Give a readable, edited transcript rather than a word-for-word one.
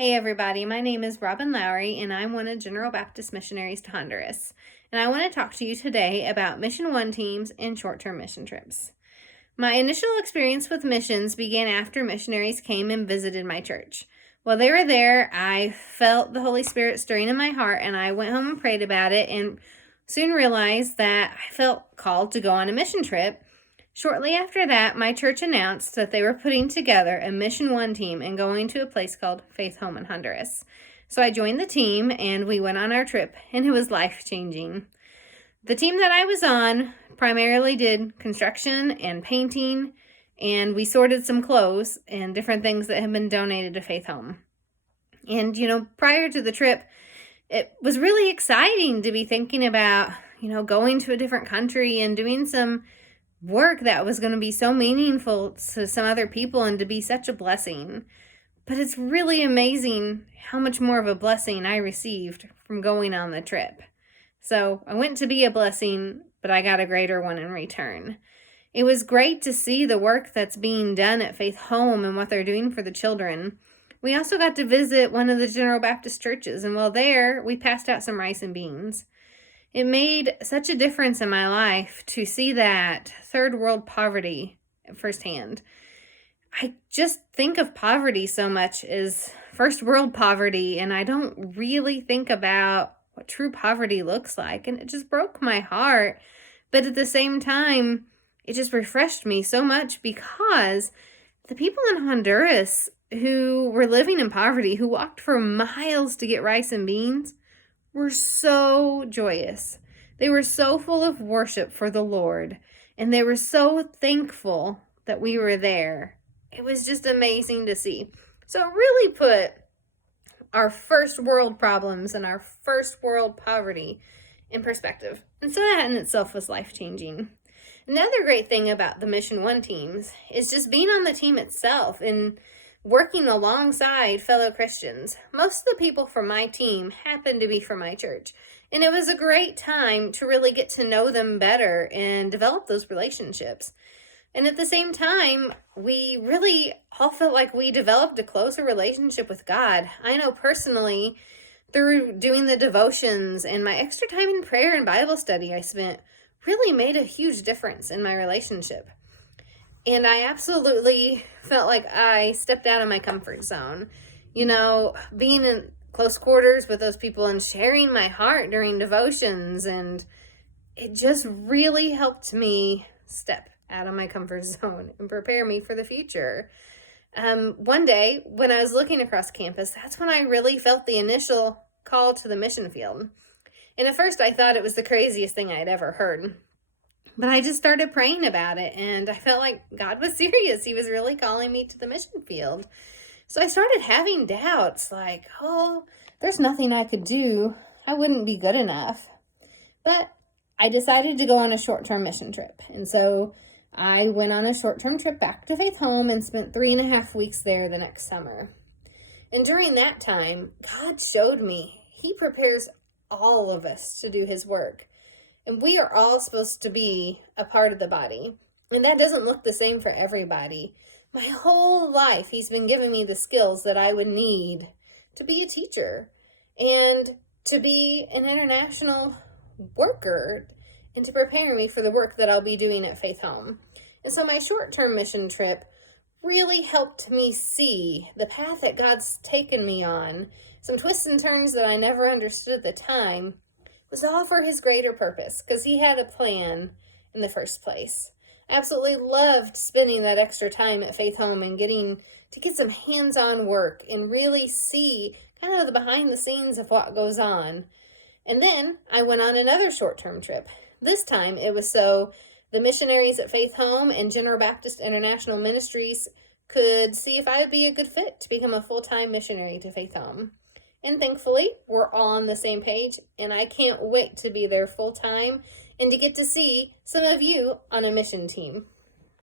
Hey everybody, my name is Robin Lowery and I'm one of General Baptist missionaries to Honduras. And I want to talk to you today about Mission 1 teams and short-term mission trips. My initial experience with missions began after missionaries came and visited my church. While they were there, I felt the Holy Spirit stirring in my heart and I went home and prayed about it and soon realized that I felt called to go on a mission trip. Shortly after that, my church announced that they were putting together a Mission 1 team and going to a place called Faith Home in Honduras. So I joined the team and we went on our trip, and it was life-changing. The team that I was on primarily did construction and painting, and we sorted some clothes and different things that had been donated to Faith Home. And, prior to the trip, it was really exciting to be thinking about, going to a different country and doing some work that was going to be so meaningful to some other people and to be such a blessing. But it's really amazing how much more of a blessing I received from going on the trip. So I went to be a blessing, but I got a greater one in return. It was great to see the work that's being done at Faith Home and what they're doing for the children. We also got to visit one of the General Baptist churches, and while there, we passed out some rice and beans. It made such a difference in my life to see that third world poverty firsthand. I just think of poverty so much as first world poverty, and I don't really think about what true poverty looks like, and it just broke my heart. But at the same time, it just refreshed me so much because the people in Honduras who were living in poverty, who walked for miles to get rice and beans, were so joyous. They were so full of worship for the Lord, and they were so thankful that we were there. It was just amazing to see. So it really put our first world problems and our first world poverty in perspective. And so that in itself was life-changing. Another great thing about the Mission 1 teams is just being on the team itself and working alongside fellow Christians. Most of the people from my team happened to be from my church, and it was a great time to really get to know them better and develop those relationships. And at the same time, we really all felt like we developed a closer relationship with God. I know personally, through doing the devotions and my extra time in prayer and Bible study I spent really made a huge difference in my relationship. And I absolutely felt like I stepped out of my comfort zone. Being in close quarters with those people and sharing my heart during devotions, and it just really helped me step out of my comfort zone and prepare me for the future. One day, when I was looking across campus, that's when I really felt the initial call to the mission field. And at first, I thought it was the craziest thing I'd ever heard. But I just started praying about it, and I felt like God was serious. He was really calling me to the mission field. So I started having doubts, like, there's nothing I could do. I wouldn't be good enough. But I decided to go on a short-term mission trip. And so I went on a short-term trip back to Faith Home and spent 3.5 weeks there the next summer. And during that time, God showed me He prepares all of us to do His work. And we are all supposed to be a part of the body. And that doesn't look the same for everybody. My whole life, He's been giving me the skills that I would need to be a teacher and to be an international worker and to prepare me for the work that I'll be doing at Faith Home. And so my short-term mission trip really helped me see the path that God's taken me on, some twists and turns that I never understood at the time, was all for His greater purpose, because He had a plan in the first place. I absolutely loved spending that extra time at Faith Home and getting to get some hands-on work and really see kind of the behind the scenes of what goes on. And then I went on another short-term trip. This time it was so the missionaries at Faith Home and General Baptist International Ministries could see if I would be a good fit to become a full-time missionary to Faith Home. And thankfully, we're all on the same page, and I can't wait to be there full time and to get to see some of you on a mission team.